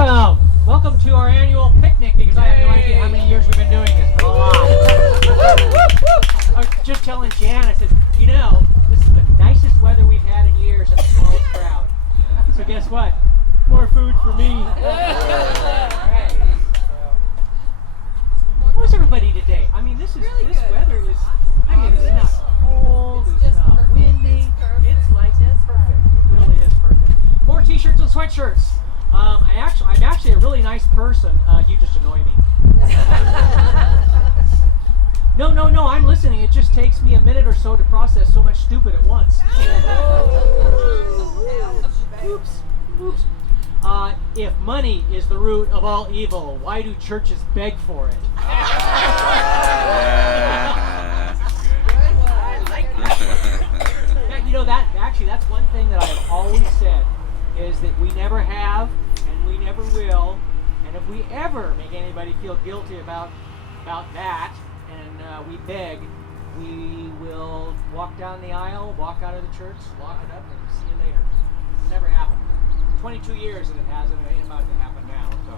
Welcome! Welcome to our annual picnic, because I have no idea how many years we've been doing this, but a lot. I was just telling Jan, I said, you know, this is the nicest weather we've had in years and the smallest crowd. So guess what? More food for me. How's everybody today? I mean, this weather is, I mean, it's not cold, it's not windy, it's like perfect. It really is perfect. More t-shirts and sweatshirts. I'm actually a really nice person. You just annoy me. No, I'm listening. It just takes me a minute or so to process so much stupid at once. Oops. If money is the root of all evil, why do churches beg for it? You know, that's one thing that I have always said, is that we never have and we never will, and if we ever make anybody feel guilty about that and we beg, we will walk down the aisle, walk out of the church, lock it up, and see you later. It's never happened. 22 years and it hasn't, it ain't about to happen now, so.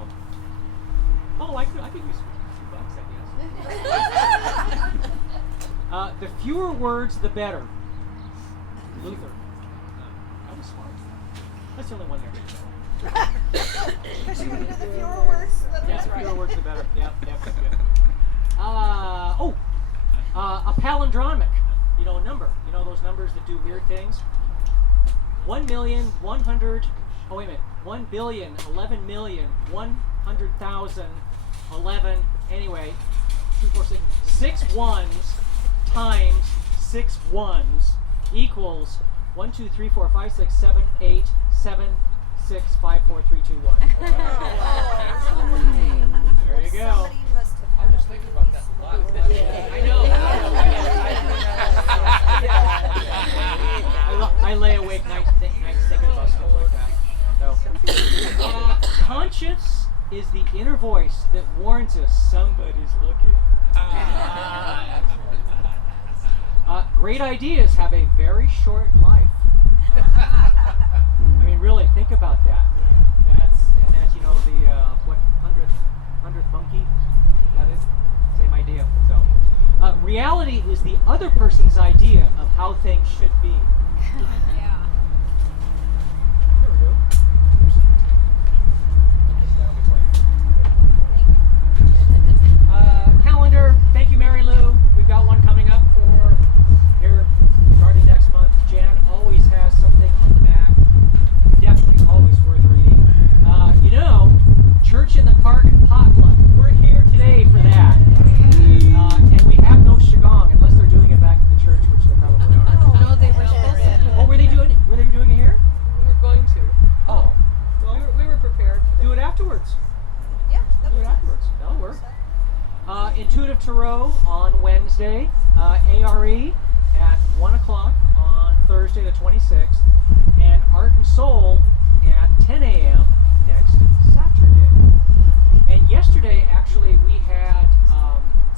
Oh, I could use $2, I guess. The fewer words, the better. Luther. That was smart. That's the only one there. Because you want to do the fewer words, the fewer words, the better. Yep. A palindromic. You know, a number. You know those numbers that do weird things? 1,111,100,000, anyway, 2, 4, 6, 6 ones times 6 ones equals 1, 2, 3, 4, 5, 6, 7, 8, 7, 6, 5, 4, 3, 2, 1. There you go. I was thinking about that a lot. I know. I lay awake nights thinking about stuff like that. So, conscience is the inner voice that warns us somebody's looking. Great ideas have a very short life. I mean, really, think about that. That's you know, the what 100th monkey. That is same idea. So, reality is the other person's idea of how things should be. Yeah. There we go. Calendar. Thank you, Mary Lou. We've got one coming up for here starting next month. Jan always has something on the back. Definitely always worth reading. You know, Church in the Park potluck. We're here today for that. And we have no Qigong unless they're doing it back at the church, which they probably are. No, they were supposed to. Oh, were they doing it here? We were going to. Oh. Well, We were prepared. do it afterwards. Yeah, Do it afterwards. That'll work. Intuitive Tarot on Wednesday. ARE at 1 o'clock on Thursday the 26th. And Art and Soul at 10 a.m. next Saturday. And yesterday, actually, we had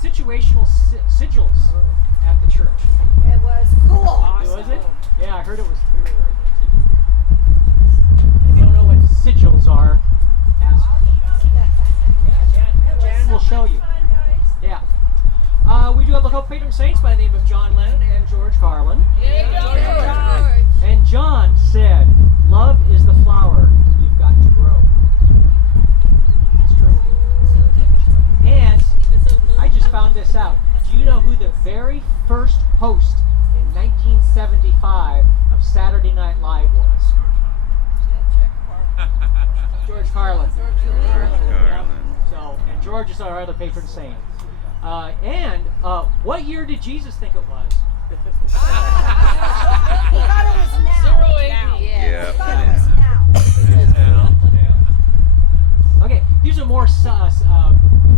situational sigils at the church. it was cool. Was it? Yeah, I heard it was clear. If you don't know what sigils are, ask. Jan will show you. Yeah. We do have a couple patron saints by the name of John Lennon and George Carlin. George. And John said, "Love is the flower you've got to grow." It's true. And I just found this out. Do you know who the very first host in 1975 of Saturday Night Live was? George Carlin. So, and George is our other patron saint. What year did Jesus think it was? He thought it was now. 080. He Yeah. thought it was now. Okay, these are more.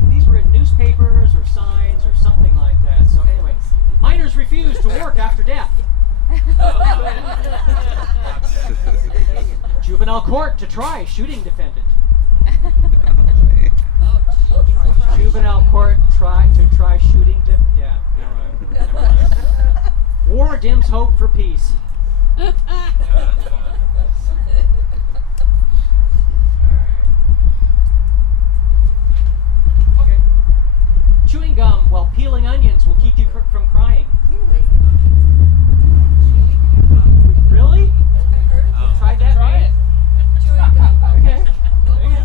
These were in newspapers or signs or something like that. So anyway, minors refuse to work after death. Juvenile court to try shooting defendant. Juvenile court to try shooting yeah. Never mind. War dims hope for peace. gum while peeling onions will keep you from crying. Really? Tried that, man? Okay. Okay.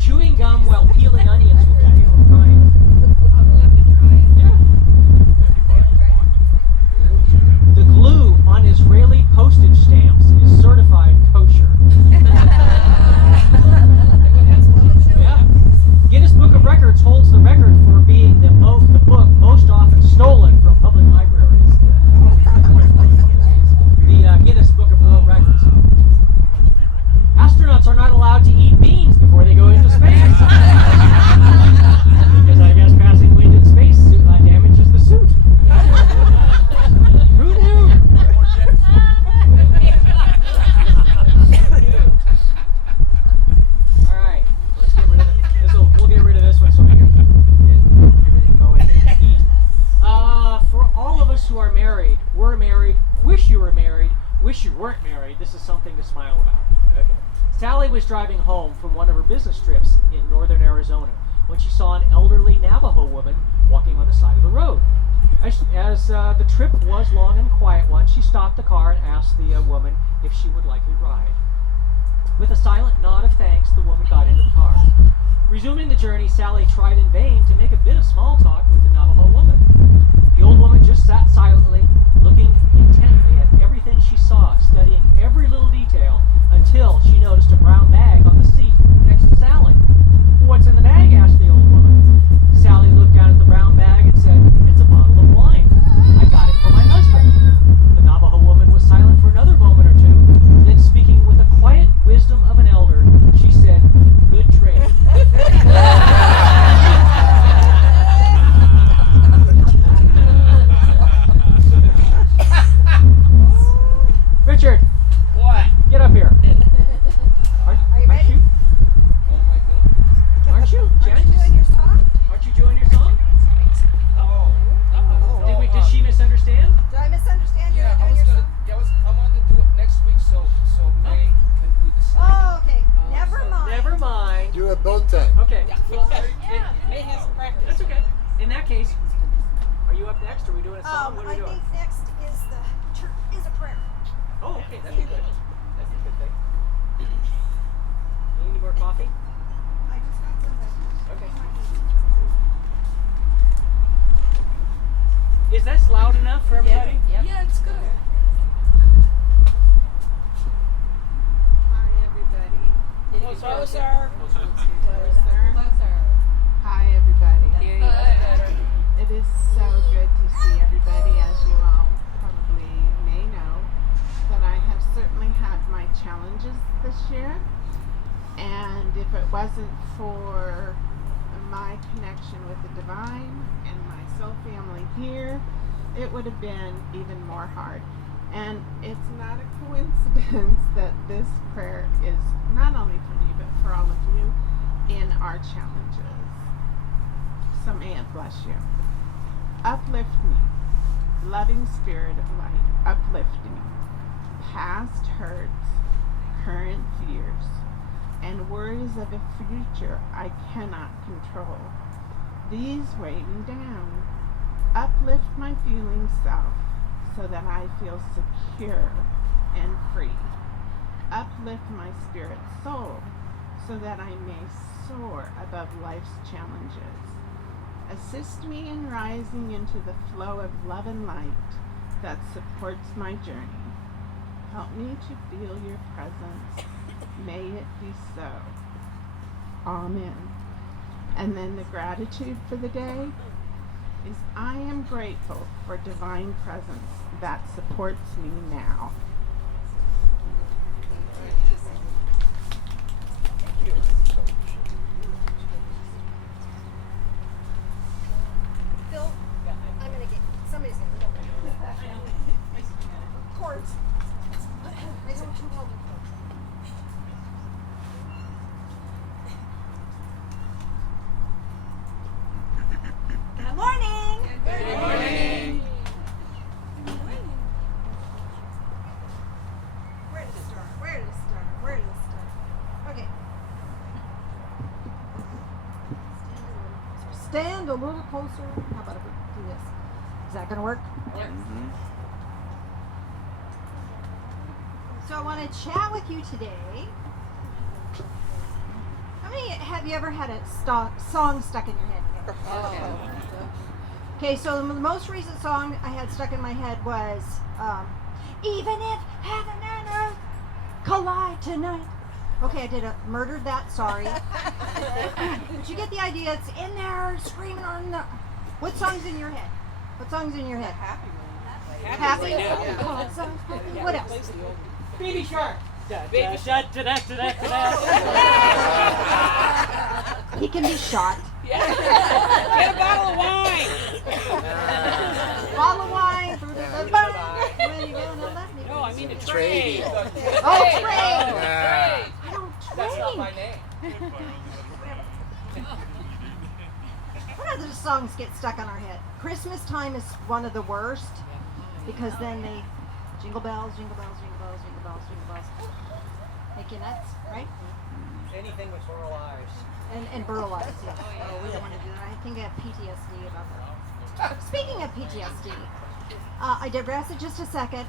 Chewing gum while peeling onions will keep you from crying. Yeah. The glue on Israeli postage stamps is certified kosher. Yeah. Guinness Book of Records holds the record for being the book most often stolen from public libraries. The Guinness Book of World Records. Astronauts are not allowed to eat beans before they go into space. Because I guess passing wind in space damages the suit. Who knew? All right, let's get rid of we'll get rid of this one so we can get everything going. For all of us who are married, were married, wish you were married, wish you weren't married, this is something to smile about. Okay. Sally was driving home from one of her business trips in northern Arizona when she saw an elderly Navajo woman walking on the side of the road. As the trip was long and quiet one, she stopped the car and asked the woman if she would like a ride. With a silent nod of thanks, the woman got into the car. Resuming the journey, Sally tried in vain to make a bit of small talk with the Navajo woman. The old woman just sat silently, looking intently at everything she saw, studying every little detail, until she noticed a brown bag on the seat next to Sally. "What's in the bag?" asked the old woman. Sally looked down at the brown bag and said, "It's a bottle of wine. I got it for my husband." The Navajo woman was silent for another moment or two, then speaking with the quiet wisdom of an elder, she said, "Good trade." Richard, What? get up here. Are you ready? What am I doing? Aren't you? Aren't Jen? you doing your song? Aren't you doing your song? Oh. Did she misunderstand? Did I misunderstand you Yeah, were I doing was your gonna. song? I wanted to do it next week, so May can do the same. Oh, okay. Never mind. Never mind. Do it both times. Okay. Well, May has practice. that's okay. In that case, are you up next? Are we doing a song? What are I we doing? think next is is a prayer. Oh, okay. That'd be good. That'd be a good thing. Need any more coffee? I just got some. Okay. Is this loud enough for everybody? Yeah, it's good. Hi, everybody. Closer. Hi, everybody. There you go. It is so good to see everybody. As you all probably may know, that I have certainly had my challenges this year. And if it wasn't for my connection with the divine and my soul family here, it would have been even more hard. And it's not a coincidence that this prayer is not only for me, but for all of you in our challenges. So may it bless you. Uplift me, loving spirit of light, uplift me. Past hurts, current fears, and worries of a future I cannot control. These weigh me down. Uplift my feeling self so that I feel secure and free. Uplift my spirit soul so that I may soar above life's challenges. Assist me in rising into the flow of love and light that supports my journey. Help me to feel your presence. May it be so. Amen. And then the gratitude for the day is I am grateful for divine presence that supports me now. Phil, I'm gonna get somebody's gonna go. Cords. I don't too well. Good morning. Good morning. stand a little closer. How about if we do this? Is that gonna work? So I want to chat with you today. How many have you ever had a song stuck in your head? Okay, so the most recent song I had stuck in my head was Even If Heaven and Earth Collide Tonight. Okay, murdered that, sorry. But you get the idea, it's in there screaming on the... What song's in your head? What song's in your head? Happy? What else? Baby Shark. Baby Shut to that. He can be shot. Get a bottle of wine. Bottle of wine through the bone. When you gonna let me? No, I mean a trade. Oh, trade. Yeah. I don't That's not my trade. name. What other songs get stuck on our head? Christmas time is one of the worst because then they jingle bells, jingle bells, jingle bells, jingle bells, jingle bells. Make you nuts, right? Anything with Burl Ives. And burl eyes, yeah. Oh, we don't want to do that. I think I have PTSD about that. Speaking of PTSD, I digress just a second.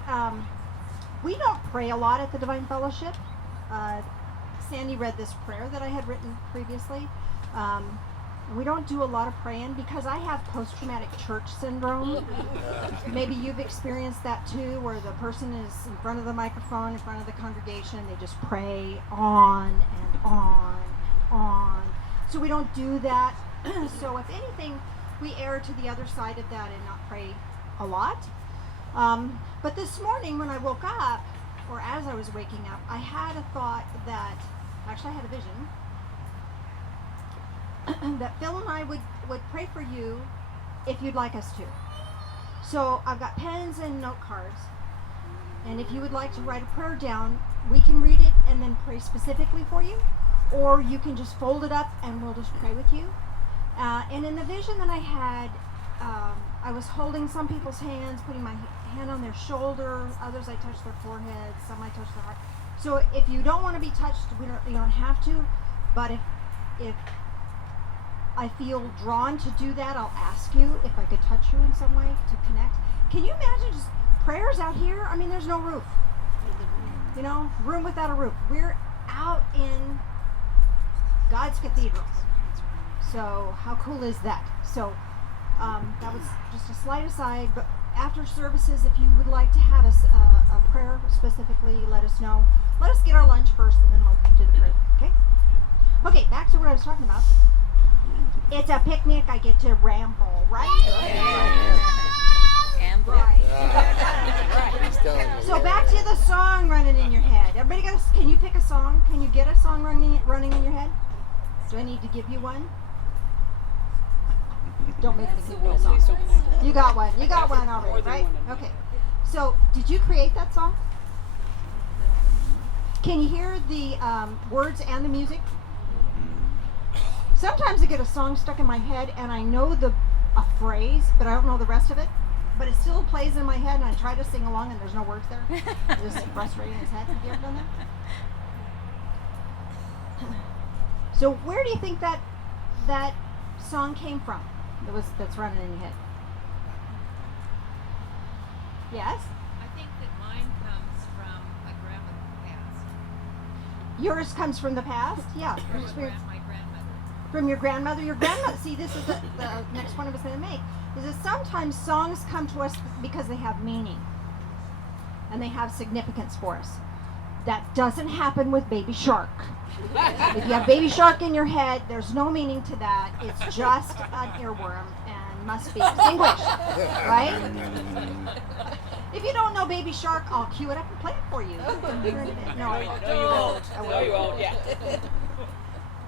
We don't pray a lot at the Divine Fellowship. Sandy read this prayer that I had written previously. We don't do a lot of praying because I have post-traumatic church syndrome. Maybe you've experienced that too, where the person is in front of the microphone, in front of the congregation, they just pray on and on and on. So we don't do that. So if anything, we err to the other side of that and not pray a lot. But this morning when I woke up, or as I was waking up, I had a thought that, actually I had a vision, that Phil and I would pray for you if you'd like us to. So I've got pens and note cards, and if you would like to write a prayer down, we can read it and then pray specifically for you, or you can just fold it up and we'll just pray with you. And in the vision that I had, I was holding some people's hands, putting my hand on their shoulder, others I touched their forehead, some I touched their heart. So if you don't want to be touched, you don't have to, but if I feel drawn to do that, I'll ask you if I could touch you in some way to connect. Can you imagine just prayers out here? I mean, there's no roof. You know, room without a roof. We're out in God's cathedral. So how cool is that? So that was just a slight aside, but after services, if you would like to have a prayer specifically, let us know. Let us get our lunch first and then I'll do the prayer, okay? Okay, back to what I was talking about. It's a picnic, I get to ramble, right? Right. So back to the song running in your head. Everybody can you pick a song? Can you get a song running in your head? Do I need to give you one? Don't make me give you a song. You got one. You got one already, right? Okay. So did you create that song? Can you hear the words and the music? Sometimes I get a song stuck in my head and I know a phrase, but I don't know the rest of it. But it still plays in my head and I try to sing along and there's no words there. It's just frustrating as heck. Have you ever done that? So where do you think that song came from? That's running in your head. Yes? I think that mine comes from my grandmother's past. Yours comes from the past? Yeah. From Your experience. my grandmother. From your grandmother. Your grandmother. See, this is the next point I was going to make. Is that sometimes songs come to us because they have meaning. And they have significance for us. That doesn't happen with Baby Shark. If you have Baby Shark in your head, there's no meaning to that. It's just an earworm and must be extinguished. Right? If you don't know Baby Shark, I'll cue it up and play it for you. No, I won't. No, you won't. Yeah.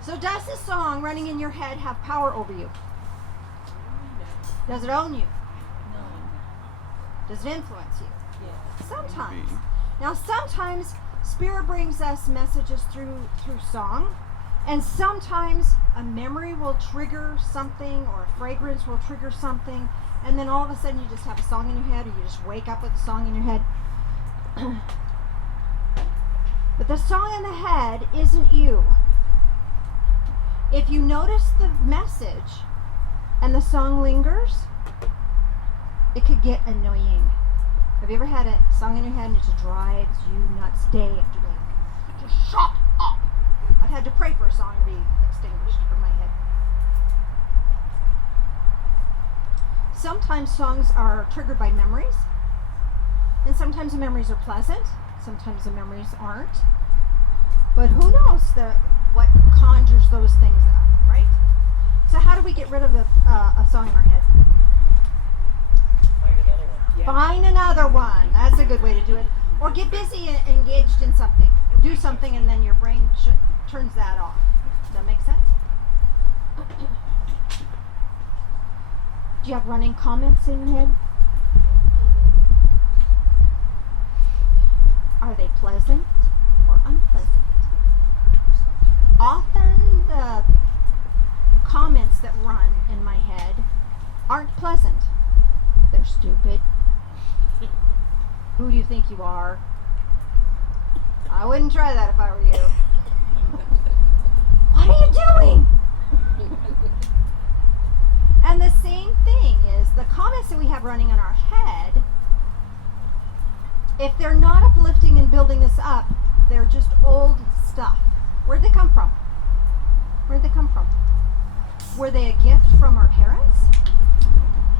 So does this song running in your head have power over you? Does it own you? No. Does it influence you? Sometimes. Now sometimes Spirit brings us messages through song, and sometimes a memory will trigger something or a fragrance will trigger something, and then all of a sudden you just have a song in your head or you just wake up with a song in your head. But the song in the head isn't you. If you notice the message and the song lingers, it could get annoying. Have you ever had a song in your head and it just drives you nuts day after day? Just shut up! I've had to pray for a song to be extinguished from my head. Sometimes songs are triggered by memories, and sometimes the memories are pleasant, sometimes the memories aren't. But who knows what conjures those things up, right? So how do we get rid of a song in our head? Find another one. Yeah. Find another one. That's a good way to do it. Or get busy and engaged in something. Do something and then your brain turns that off. Does that make sense? Do you have running comments in your head? Are they pleasant or unpleasant? Often the comments that run in my head aren't pleasant. They're stupid. Who do you think you are? I wouldn't try that if I were you. What are you doing? And the same thing is the comments that we have running in our head, if they're not uplifting and building us up, they're just old stuff. Where'd they come from? Where'd they come from? Were they a gift from our parents?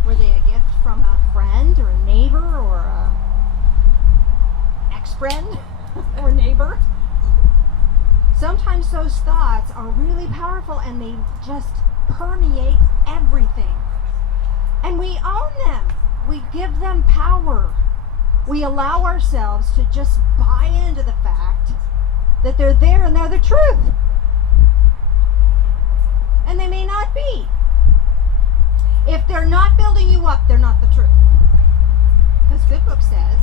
Were they a gift from a friend or a neighbor or a ex-friend or neighbor? Sometimes those thoughts are really powerful and they just permeate everything. And we own them. We give them power. We allow ourselves to just buy into the fact that they're there and they're the truth. And they may not be. If they're not building you up, they're not the truth. Because Good Book says,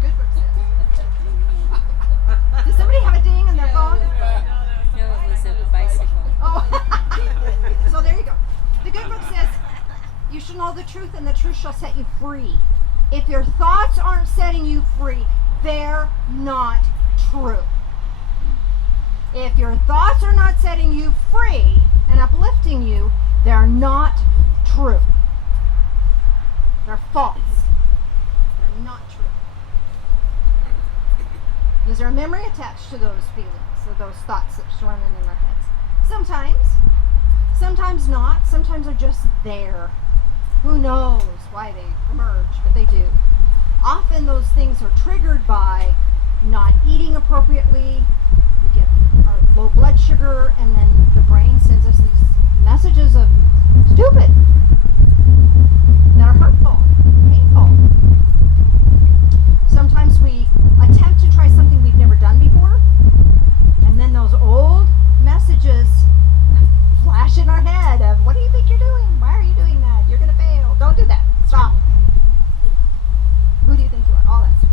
Good Book says. Does somebody have a ding on their phone? No, it was a bicycle. Oh, so there you go. The Good Book says, you shall know the truth and the truth shall set you free. If your thoughts aren't setting you free, they're not true. If your thoughts are not setting you free and uplifting you, they're not true. They're false. They're not true. Is there a memory attached to those feelings or those thoughts that's running in our heads? Sometimes. Sometimes not. Sometimes they're just there. Who knows why they emerge, but they do. Often those things are triggered by not eating appropriately. We get our low blood sugar, and then the brain sends us these messages of stupid that are hurtful, painful. Sometimes we attempt to try something we've never done before, and then those old messages flash in our head of, what do you think you're doing? Why are you doing that? You're going to fail. Don't do that. Stop. Who do you think you are? All that stuff.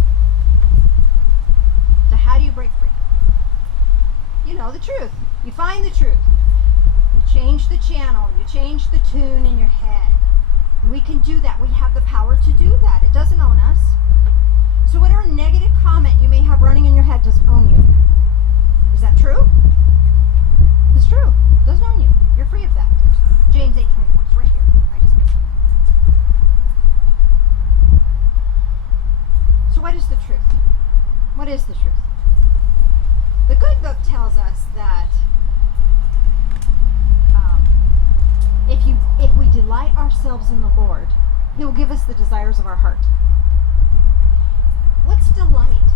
So how do you break free? You know the truth. You find the truth. You change the channel. You change the tune in your head. And we can do that. We have the power to do that. It doesn't own us. So whatever negative comment you may have running in your head doesn't own you. Is that true? It's true. It doesn't own you. You're free of that. James 8:24. It's right here. I just missed it. So what is the truth? What is the truth? The Good Book tells us that if we delight ourselves in the Lord, He will give us the desires of our heart. What's delight?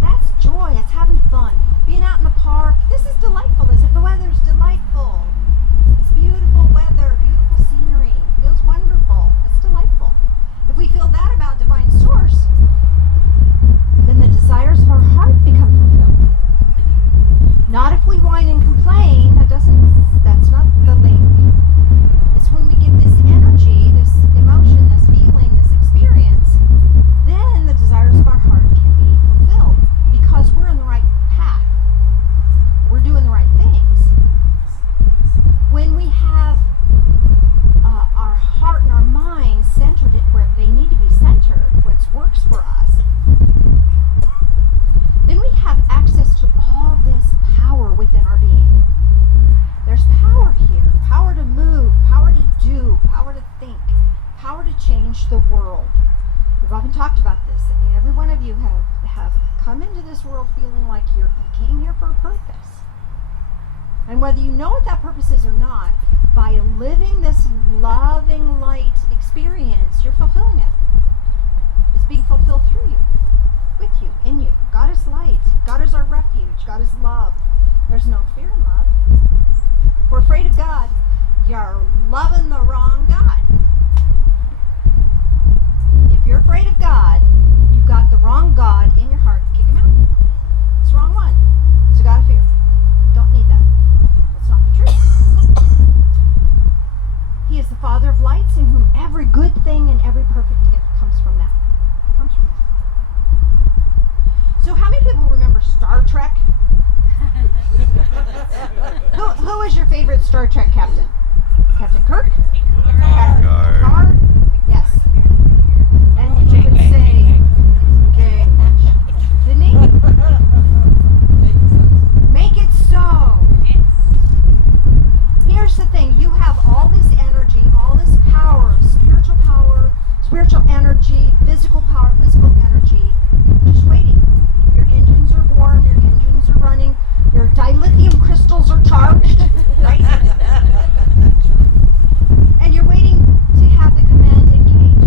That's joy. It's having fun. Being out in the park. This is delightful, isn't it? The weather's delightful. It's beautiful weather, beautiful scenery. It feels wonderful. It's delightful. If we feel that about divine source, then the desires of our heart become fulfilled. Not if we whine and complain. That's not the link. It's when we get this energy, this emotion, this feeling, this experience, then the desires of our heart can be fulfilled because we're in the right path. We're doing the right things. When we have our heart and our mind centered where they need to be centered, what works for us, then we have access to all this power within our being. to change the world. We've often talked about this. Every one of you have come into this world feeling like you came here for a purpose. And whether you know what that purpose is or not, by living this loving light experience, you're fulfilling it. It's being fulfilled through you, with you, in you. God is light. God is our refuge. God is love. There's no fear in love. If we're afraid of God, you're loving the wrong God. If you're afraid of God, you've got the wrong God in your heart. Kick him out. It's the wrong one. It's a God of fear. Don't need that. That's not the truth. He is the Father of lights, in whom every good thing and every perfect gift comes from that. Comes from that. So how many people remember Star Trek? Who is your favorite Star Trek captain? Captain Kirk? Captain Picard? Yes. And he would say, didn't he? Make it so. Here's the thing. You have all this energy, all this power, spiritual energy, physical power, physical energy, just waiting. Your engines are warm, your engines are running, your dilithium crystals are charged, right? And you're waiting to have the command engage.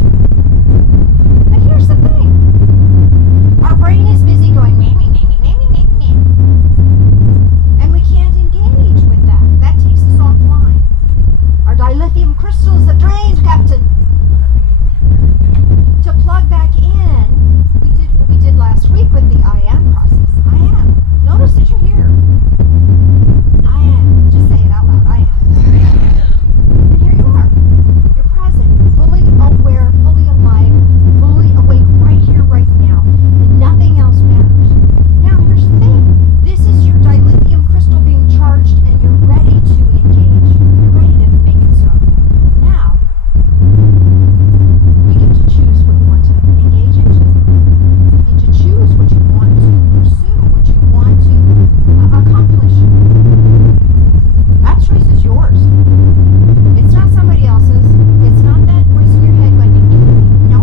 But here's the thing. Our brain is busy going, meh, meh, meh, meh, meh, meh, meh. And we can't engage with that. That takes us offline. Our dilithium crystals that drained, Captain. To plug back in, we did what we did last week with the I am process. I am. Notice that you're here. I am. Just say it out loud. I am. And here you are. You're present, fully aware, fully alive, fully awake right here, right now. And nothing else matters. Now here's the thing. This is your dilithium crystal being charged and you're ready to engage. You're ready to make it so. Now, you get to choose what you want to engage into. You get to choose what you want to pursue, what you want to accomplish. That choice is yours. It's not somebody else's. It's not that voice in your head going, no.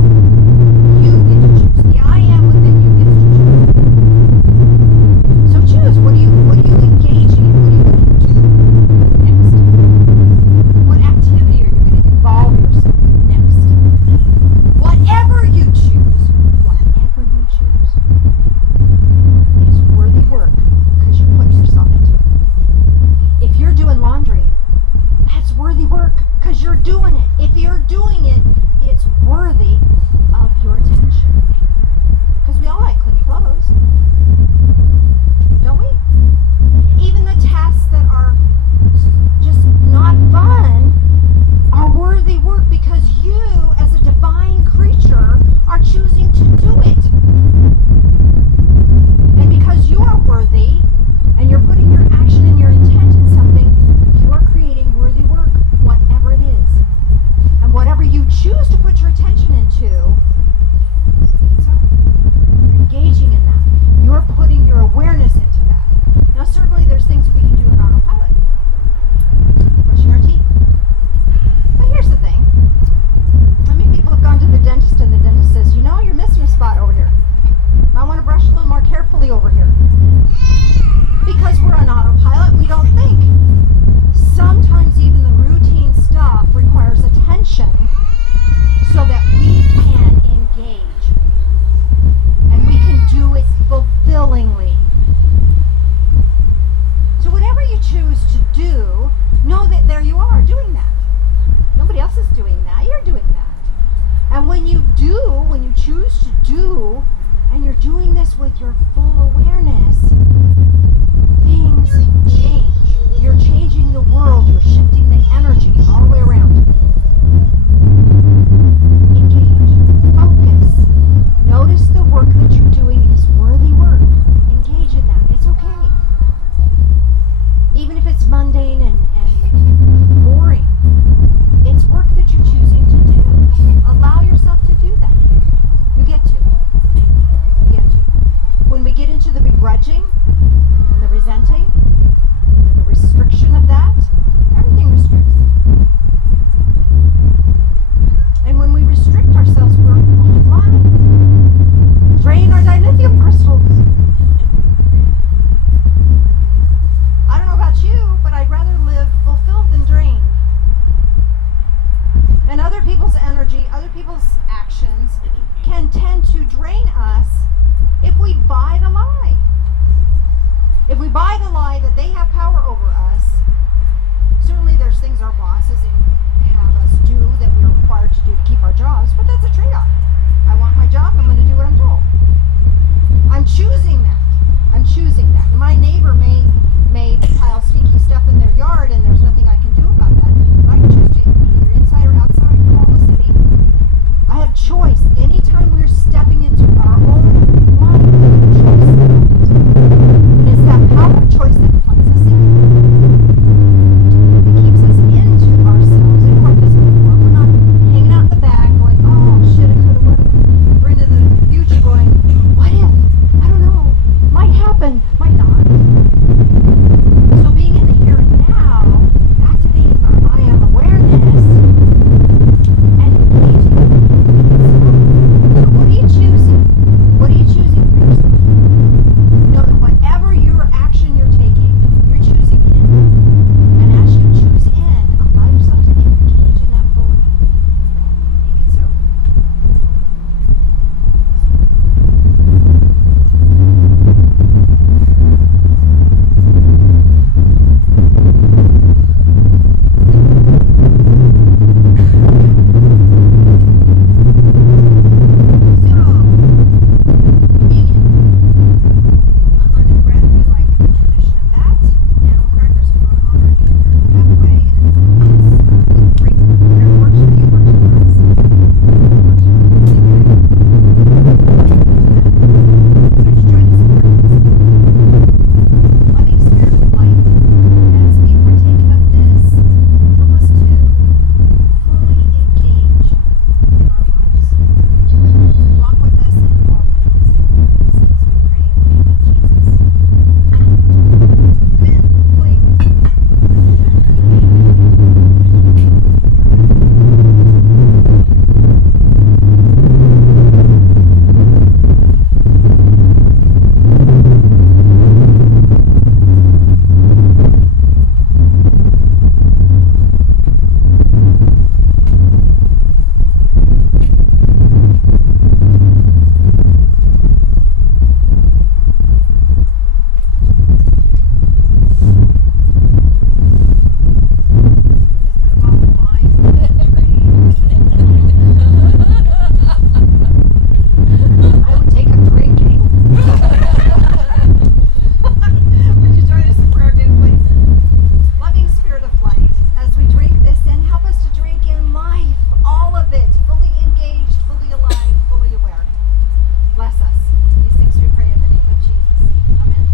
You get to choose. The I am within you gets to choose. So choose. What are you engaging in? What are you going to do next? What activity are you going to involve yourself in next? Whatever you choose is worthy work because you put yourself into it. If you're doing laundry, that's worthy work because you're doing it. If you're doing it, it's worthy of your attention. Because we all like clean clothes, don't we? Even the tasks that are just not fun are worthy work because you, as a divine creature, are choosing to do it. And because you are worthy, and you're putting your action and your intent in something, you are creating worthy work, whatever it is. And whatever you choose to put your attention into, so you're engaging in that. You're putting your awareness into that. Now certainly there's things we can do in autopilot. Brushing our teeth. But here's the thing. How many people have gone to the dentist and the dentist says, you know, you're missing a spot over here. I want to brush a little more carefully over here. Because we're on autopilot, we don't think. Sometimes even the routine stuff requires attention so that we can engage. And we can do it fulfillingly. So whatever you choose to do, know that there you are doing that. Nobody else is doing that. You're doing that. And when you choose to do, and you're doing this with your full awareness, things change. You're changing the world. You're shifting the energy all the way around. Engage. Focus. Notice the work that you're doing is worthy work. Engage in that. It's okay. Even if it's mundane and boring, it's work that you're choosing to do. Allow yourself to do that. You get to. When we get into the begrudging and the resenting and the restriction of that, things our bosses have us do that we're required to do to keep our jobs, but that's a trade-off. I want my job, I'm going to do what I'm told. I'm choosing that. I'm choosing that. And my neighbor may pile stinky stuff in their yard, and there's nothing I can do about that. But I can choose to be either inside or outside or call the city. I have choice. Anytime we're stepping into our own life, we have choice in it. And it's that power of choice that plugs us in. It keeps us into ourselves, into our physical form. We're not hanging out in the back going, oh, shoulda, coulda, woulda. We're into the future going, what if? I don't know. Might happen, might not. So being in the here and now, activating our I am awareness and engaging. So what are you choosing? What are you choosing for yourself? Know that whatever your action you're taking, you're choosing in. And as you choose in, allow yourself to engage in that fully. Make it so. Unleavened bread, we like the tradition of that. Animal crackers, if you want to honor any of your pathway, and it's gluten-free. Whatever works for you works for us. So just join us in breakfast. Loving spirit of light, as we partake of this, help us to fully engage in our lives. Walk with us in all things. These things we pray in the name of Jesus. Amen. Pling. I would take up drinking. Would you join us in prayer again, please? Loving spirit of light, as we drink this in, help us to drink in life, all of it, fully engaged, fully alive, fully aware. Bless us. These things we pray in the name of Jesus. Amen.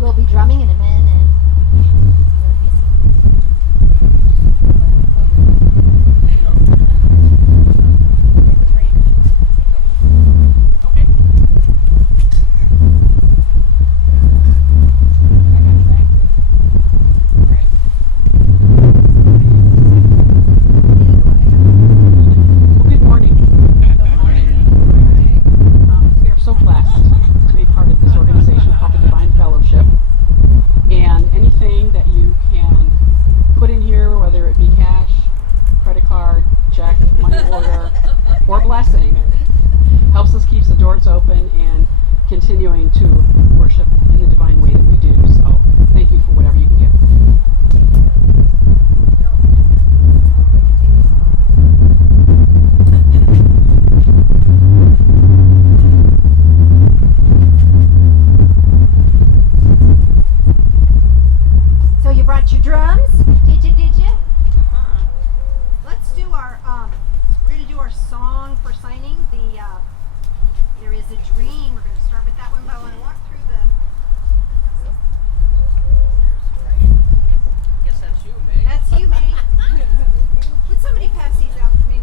We'll be drumming in a minute. Well, good morning. We are so blessed to be part of this organization called the Divine Fellowship. And anything that you can put in here, whether it be cash, credit card, check, money order, or blessing, helps us keep the doors open and continuing to worship in the divine way that we do. So thank you for whatever you can give. So you brought your drums? Did you? Let's do our we're gonna do our song for signing. There is a dream. We're gonna start with that one, but I wanna walk through the Guess that's you, May. That's you, May. Would somebody pass these out for me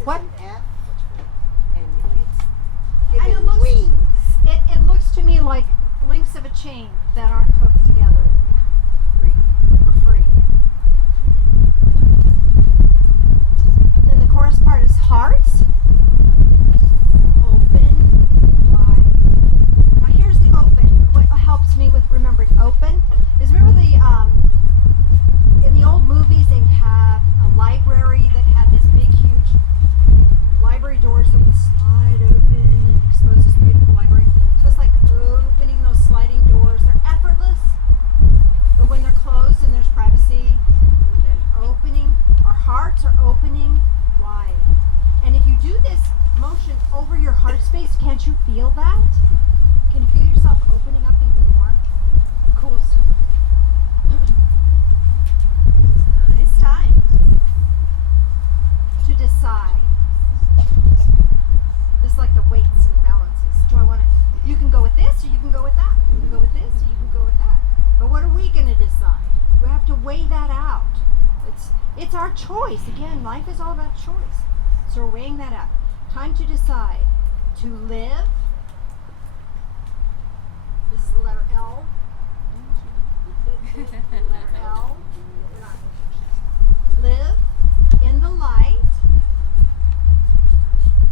is What? an F, and it's And it given looks- wings. It looks to me like links of a chain that aren't hooked together for free. And then the chorus part is hearts open wide. Now here's the open. What helps me with remembering open is remember the in the old movies they have a library that had this big huge library doors that would slide open and expose this beautiful library. So it's like opening those sliding doors. They're effortless, but when they're closed and there's privacy, and then opening, our hearts are opening wide. And if you do this motion over your heart space, can't you feel that? Can you feel yourself opening up even more? Cool stuff. It's time to decide. This is like the weights and balances. Do I want to? You can go with this, or you can go with that. You can go with this, or you can go with that. But what are we going to decide? We have to weigh that out. It's our choice. Again, life is all about choice. So we're weighing that out. Time to decide to live. This is the letter L. Letter L. Live in the light,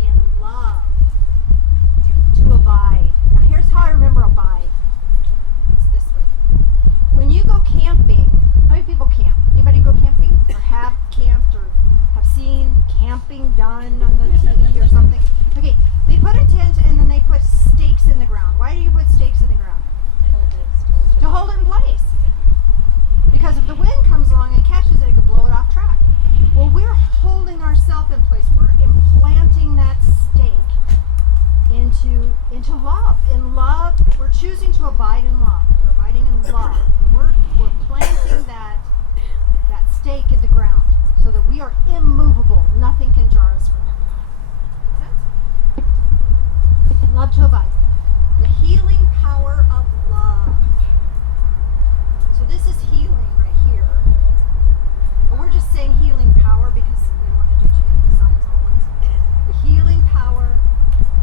in love, to abide. Now here's how I remember abide. It's this way. When you go camping, how many people camp? Anybody go camping? Or have camped or have seen camping done on the TV or something? Okay, they put a tent and then they put stakes in the ground. Why do you put stakes in the ground? To hold it in place. Because if the wind comes along and catches it, it could blow it off track. Well, we're holding ourselves in place. We're implanting that stake into love. In love, we're choosing to abide in love. We're abiding in love. And we're planting that stake in the ground so that we are immovable. Nothing can jar us from that. Make sense? Love to abide. The healing power of love. So this is healing right here. But we're just saying healing power because we don't want to do too many signs all at once. The healing power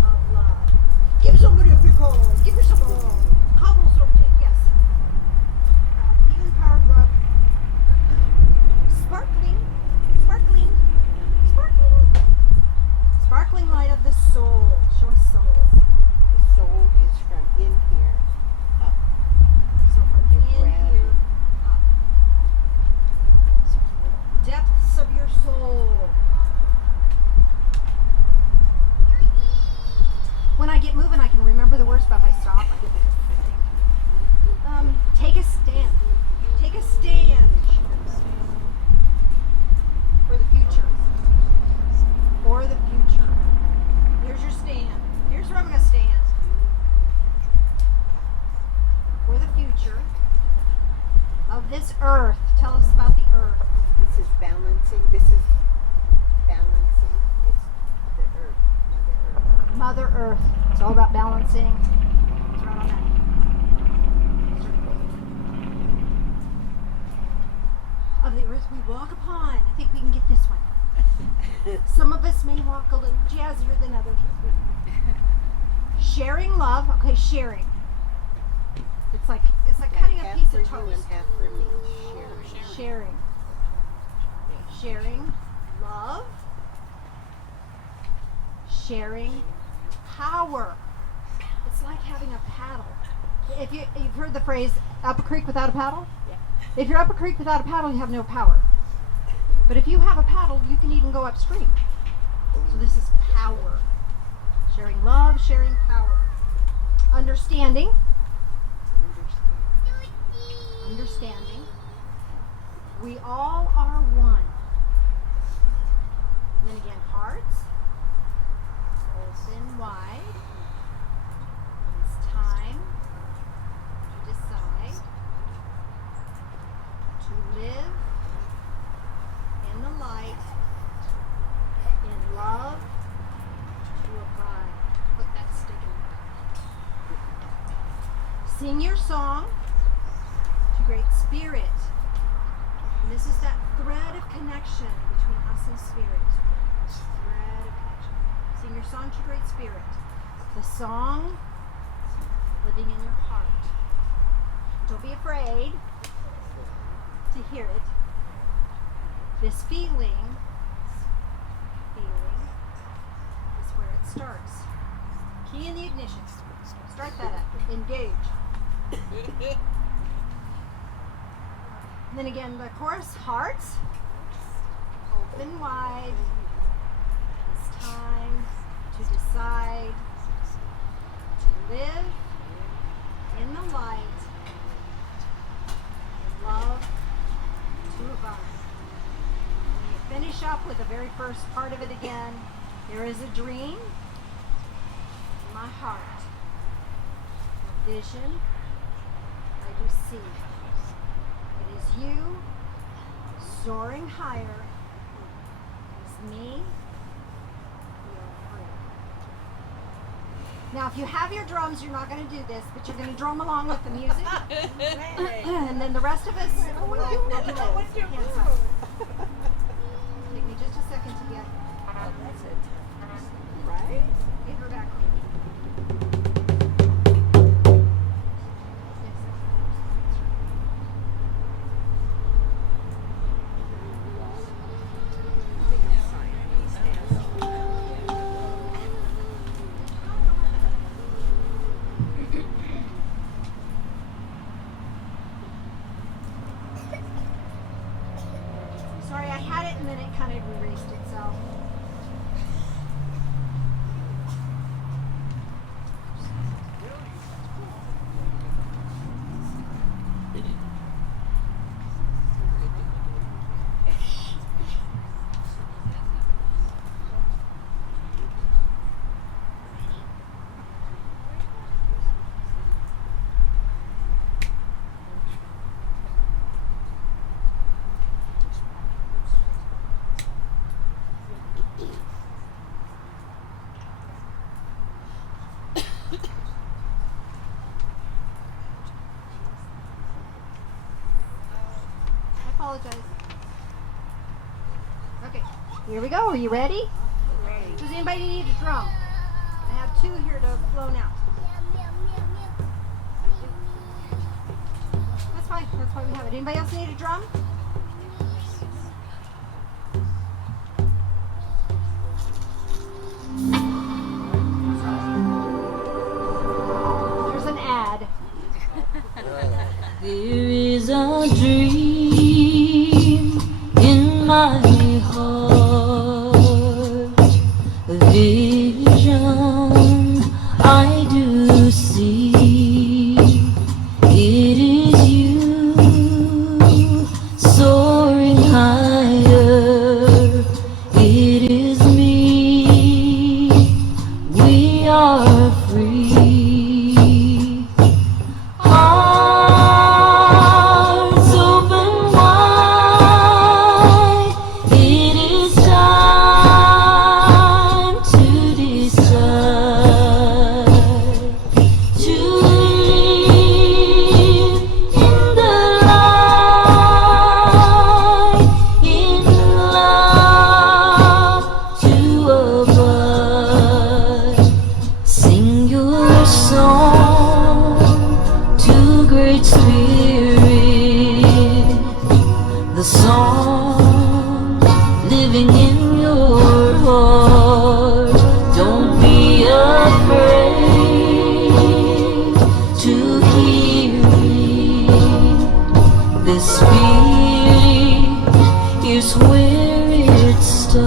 of love. Give somebody a big hug. Give yourself a hug. Cobble something, yes. Healing power of love. Sparkling, sparkling, sparkling. Sparkling light of the soul. Show us soul. The soul is from in here up. So from You're in grabbing. here up. So from the depths of your soul. When I get moving, I can remember the words, but if I stop, I get the thing. Take a stand. Take a stand for the future. For the future. Here's your stand. Here's where I'm going to stand. For the future of this earth. Tell us about the earth. This is balancing. This is balancing. It's the earth, Mother Earth. Mother Earth. It's all about balancing. It's right on that. Of the earth we walk upon. I think we can get this one. Some of us may walk a little jazzier than others. Sharing love. Okay, sharing. It's like cutting a Half piece for of you and toast. half for me. Sharing. Sharing love. Sharing power. It's like having a paddle. If you've heard the phrase up a creek without a paddle? Yeah. If you're up a creek without a paddle, you have no power. But if you have a paddle, you can even go upstream. So this is power. Sharing love, sharing power. Understanding. Understanding. We all are one. And then again, hearts. Open wide. And it's time to decide to live in the light, in love, to abide. Put that stick in. Sing your song to Great Spirit. And this is that thread of connection between us and Spirit. thread of connection. Sing your song to Great Spirit. The song living in your heart. Don't be afraid to hear it. This feeling is where it starts. Key in the ignition. Start that up. Engage. And then again, the chorus, hearts, open wide. It's time to decide to live in the light, in love, to abide. When you finish up with the very first part of it again, there is a dream in my heart, a vision I do see. It is you soaring higher. It is me. We are free. Now, if you have your drums, you're not going to do this, but you're going to drum along with the music. And then the rest of us will do it. Hands up. Take me just a second to get. That's it. Right? Get her back. Sorry, I had it and then it kind of erased itself. I apologize. Okay, here we go. Are you ready? Does anybody need a drum? I have two here to blow now. That's fine. That's why we have it. Anybody else need a drum? There's an ad. There is a dream in my heart, a vision I do see. It is you soaring higher. It is me. We are free. Hearts open wide. It is time to decide to live in the light, in love to abide. Sing your song to Great Spirit, the song living in your heart. Don't be afraid to hear it. This feeling is where it starts.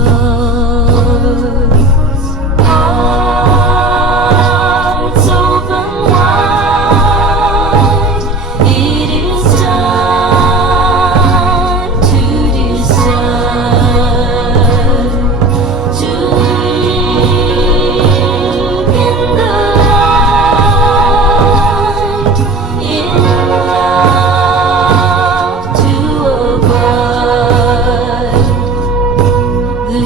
Hearts open wide. It is time to decide to live in the light, in love to abide. The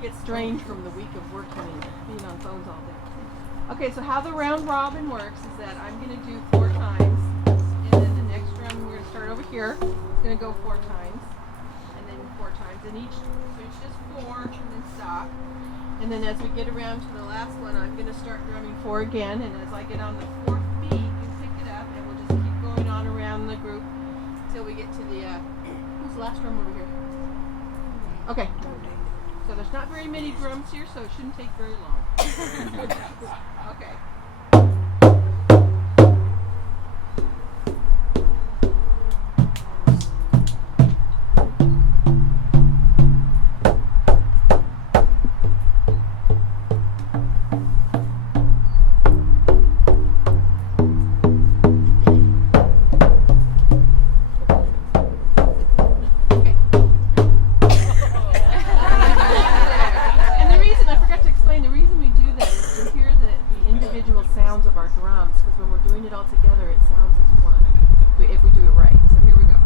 get strained from the week of working and being on phones all day. Okay, so how the round robin works is that I'm going to do 4 times, and then the next round we're going to start over here. It's going to go 4 times, and then 4 times, and each, so it's just 4, and then stop. And then as we get around to the last one, I'm going to start drumming 4 again, and as I get on the 4th beat, you pick it up, and we'll just keep going on around the group until we get to the, who's the last drum over here? Okay. So there's not very many drums here, so it shouldn't take very long. Okay. And the reason, I forgot to explain, the reason we do that is to hear the individual sounds of our drums, because when we're doing it all together, it sounds as one, if we do it right. So here we go.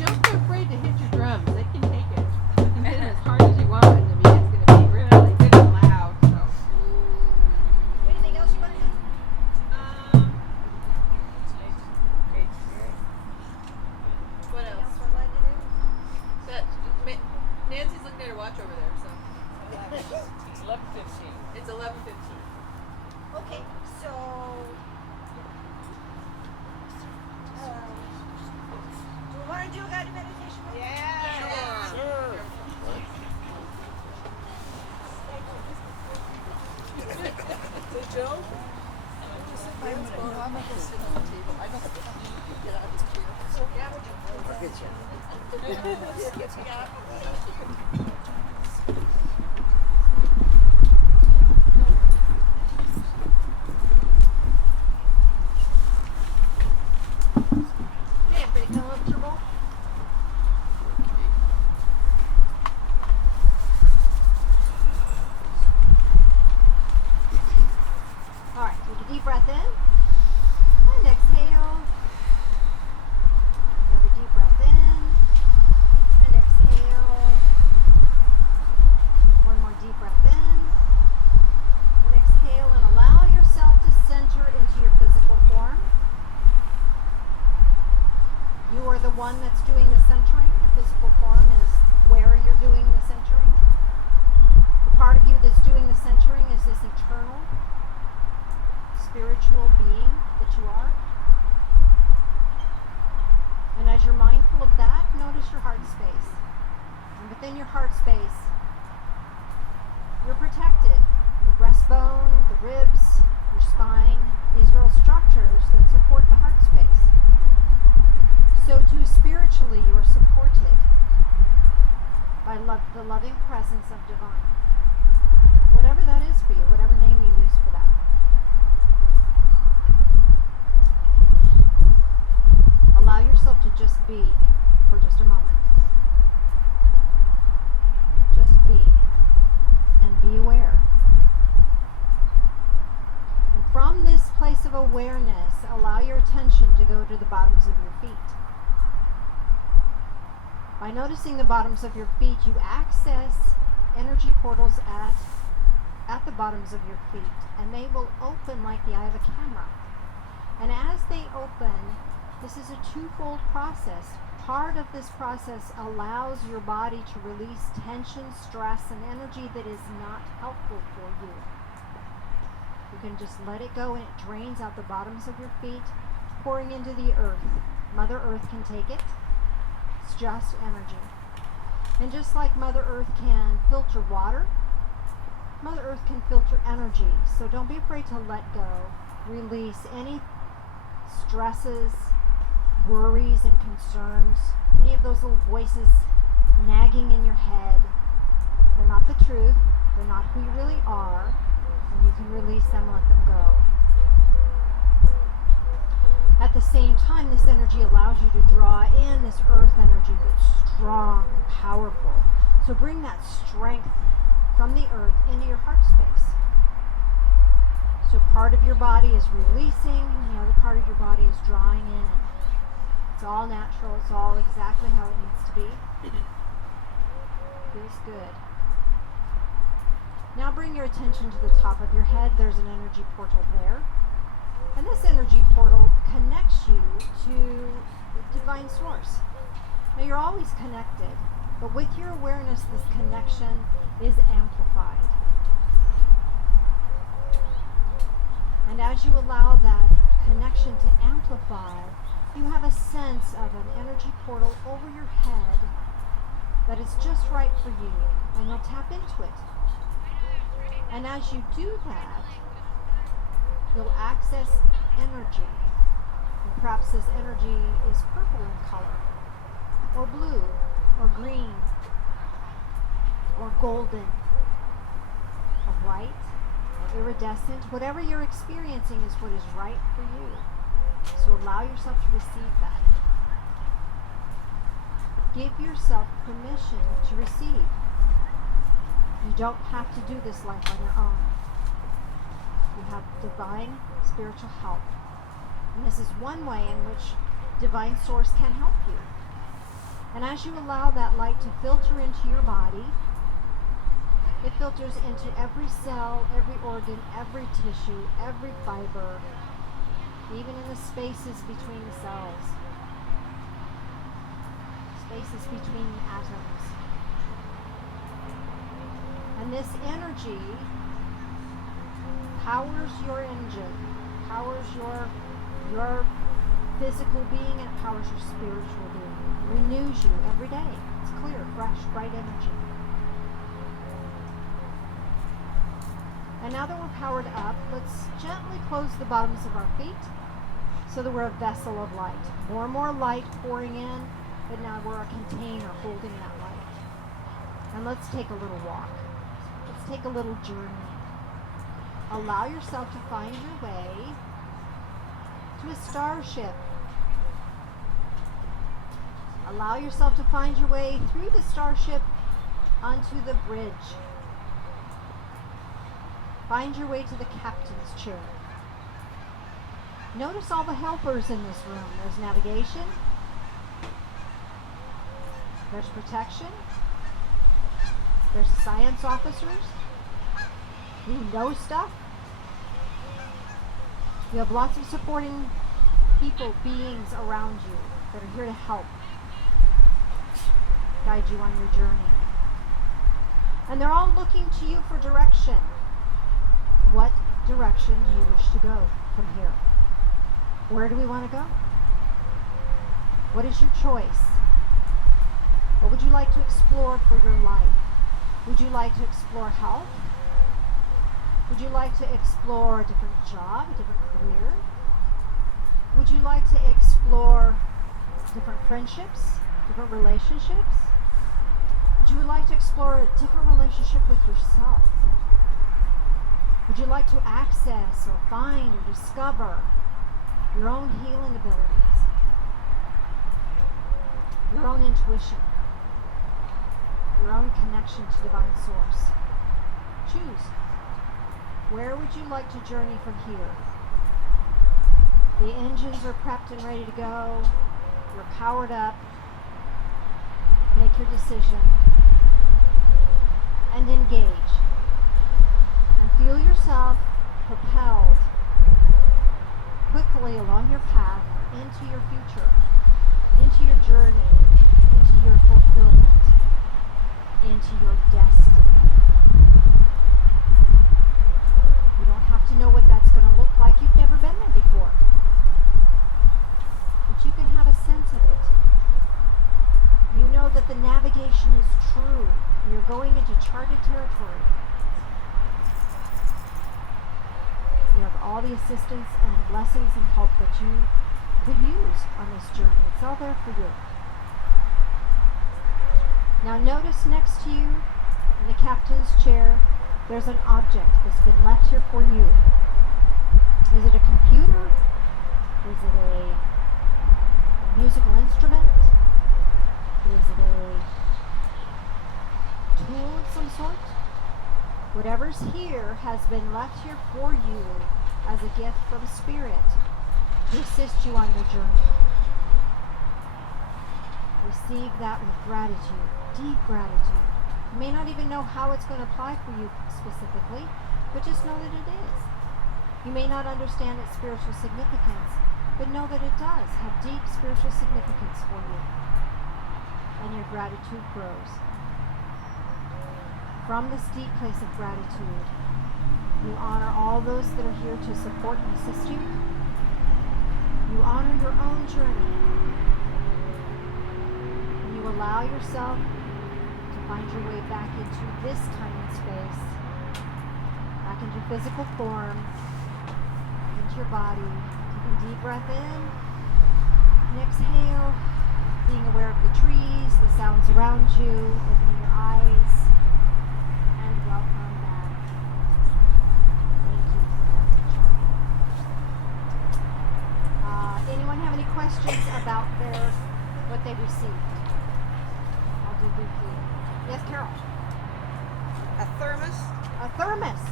Don't be afraid to hit your drums. They can take it. You can hit them as hard as you want. I mean, it's going to be really good and loud. So. Anything else you want to do? What else? Else would like to do? Nancy's looking at her watch over there, so. It's 11:15. It's 11:15. Okay, so do we want to do a guided meditation? Yeah. Sure. Okay, pretty comfortable. All right, take a deep breath in and exhale. Another deep breath in and exhale. One more deep breath in and exhale, and allow yourself to center into your physical form. You are the one that's doing the centering. The physical form is where you're doing the centering. The part of you that's doing the centering is this eternal, spiritual being that you are. And as you're mindful of that, notice your heart space. And within your heart space, you're protected. The breastbone, the ribs, your spine, these are all structures that support the heart space. So too spiritually you are supported by the loving presence of divine. Whatever that is for you, whatever name you use for that. Allow yourself to just be for just a moment. Just be and be aware. And from this place of awareness, allow your attention to go to the bottoms of your feet. By noticing the bottoms of your feet, you access energy portals at the bottoms of your feet, and they will open like the eye of a camera. And as they open, this is a twofold process. Part of this process allows your body to release tension, stress, and energy that is not helpful for you. You can just let it go and it drains out the bottoms of your feet, pouring into the earth. Mother Earth can take it. It's just energy. And just like Mother Earth can filter water, Mother Earth can filter energy. So don't be afraid to let go. Release any stresses, worries, and concerns. Any of those little voices nagging in your head. They're not the truth. They're not who you really are. And you can release them, let them go. At the same time, this energy allows you to draw in this earth energy that's strong and powerful. So bring that strength from the earth into your heart space. So part of your body is releasing, and the other part of your body is drawing in. It's all natural. It's all exactly how it needs to be. Feels good. Now bring your attention to the top of your head. There's an energy portal there. And this energy portal connects you to the divine source. Now you're always connected, but with your awareness, this connection is amplified. And as you allow that connection to amplify, you have a sense of an energy portal over your head that is just right for you, and you'll tap into it. And as you do that, you'll access energy. And perhaps this energy is purple in color, or blue, or green, or golden, or white, or iridescent. Whatever you're experiencing is what is right for you. So allow yourself to receive that. Give yourself permission to receive. You don't have to do this life on your own. You have divine spiritual help. And this is one way in which divine source can help you. And as you allow that light to filter into your body, it filters into every cell, every organ, every tissue, every fiber, even in the spaces between the cells, spaces between atoms. And this energy powers your engine, powers your physical being, and it powers your spiritual being. It renews you every day. It's clear, fresh, bright energy. And now that we're powered up, let's gently close the bottoms of our feet so that we're a vessel of light. More and more light pouring in, but now we're a container holding that light. And let's take a little walk. Let's take a little journey. Allow yourself to find your way to a starship. Allow yourself to find your way through the starship onto the bridge. Find your way to the captain's chair. Notice all the helpers in this room. There's navigation. There's protection. There's science officers who know stuff. You have lots of supporting people, beings around you that are here to help guide you on your journey. And they're all looking to you for direction. What direction do you wish to go from here? Where do we want to go? What is your choice? What would you like to explore for your life? Would you like to explore health? Would you like to explore a different job, a different career? Would you like to explore different friendships, different relationships? Would you like to explore a different relationship with yourself? Would you like to access or find or discover your own healing abilities, your own intuition, your own connection to divine source? Choose. Where would you like to journey from here? The engines are prepped and ready to go. You're powered up. Make your decision and engage. And feel yourself propelled quickly along into your future, into your journey, into your fulfillment, into your destiny. You don't have to know what that's going to look like. You've never been there before. But you can have a sense of it. You know that the navigation is true. You're going into charted territory. You have all the assistance and blessings and help that you could use on this journey. It's all there for you. Now notice next to you in the captain's chair, there's an object that's been left here for you. Is it a computer? Is it a musical instrument? Is it a tool of some sort? Whatever's here has been left here for you as a gift from Spirit to assist you on your journey. Receive that with gratitude, deep gratitude. You may not even know how it's going to apply for you specifically, but just know that it is. You may not understand its spiritual significance, but know that it does have deep spiritual significance for you. And your gratitude grows. From this deep place of gratitude, you honor all those that are here to support and assist you. You honor your own journey. And you allow yourself to find your way back into this time and space, back into physical form, back into your body. Taking a deep breath in, and exhale, being aware of the trees, the sounds around you, opening your eyes, and welcome back. Thank you for that. Anyone have any questions about what they received? I'll do briefly. Yes, Carol? A thermos? A thermos.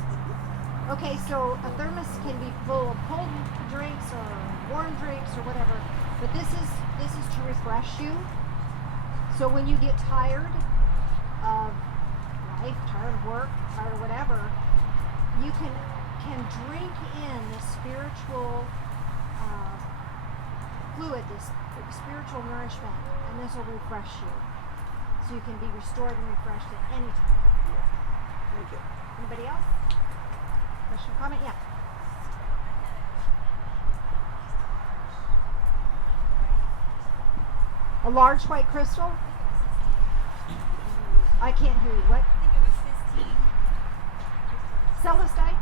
Okay, so a thermos can be full of cold drinks or warm drinks or whatever, but this is to refresh you. So when you get tired of life, tired of work, tired of whatever, you can drink in the spiritual fluid, this spiritual nourishment, and this will refresh you. So you can be restored and refreshed at any time. Thank you. Anybody else? Question, comment? Yeah. A large white crystal? I can't hear you. What? Celestite?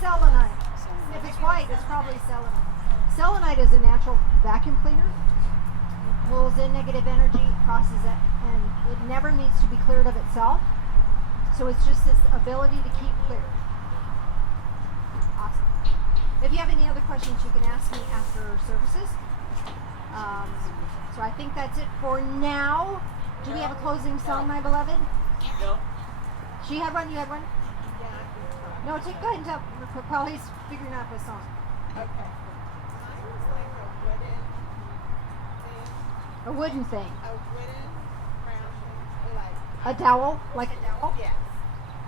Selenite. If it's white, it's probably selenite. Selenite is a natural vacuum cleaner. It pulls in negative energy, crosses it, and it never needs to be cleared of itself. So it's just this ability to keep clear. Awesome. If you have any other questions, you can ask me after services. So I think that's it for now. Do we have a closing song, my beloved? No. She had one, you had one? Yeah. No, go ahead and tell. While he's figuring out the song. Okay. Mine was like A wooden thing. a wooden round thing, like A dowel? Like a dowel? yes.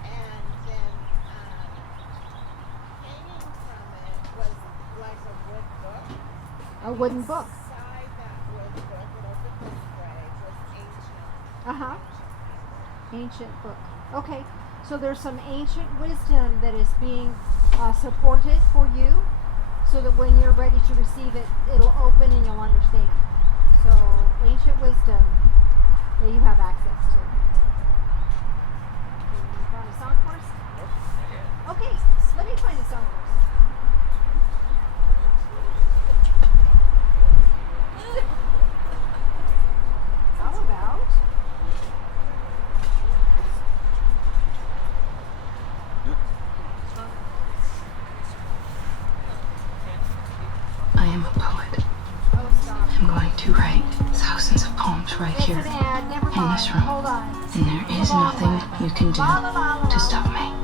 And then hanging from it was like a wood book. A wooden book. Inside that wood book, it opened this way, was ancient. Uh-huh. Ancient book. Okay. So there's some ancient wisdom that is being supported for you so that when you're ready to receive it, it'll open and you'll understand. So ancient wisdom that you have access to. Okay, you found a song for us? Okay, let me find a song for us. How about? I am a poet. Oh, stop. I'm going to write thousands of poems right It's here an ad. Never in mind. this room. Hold on. And there is Hold on. nothing you can do La, la, la, la, to la. stop me.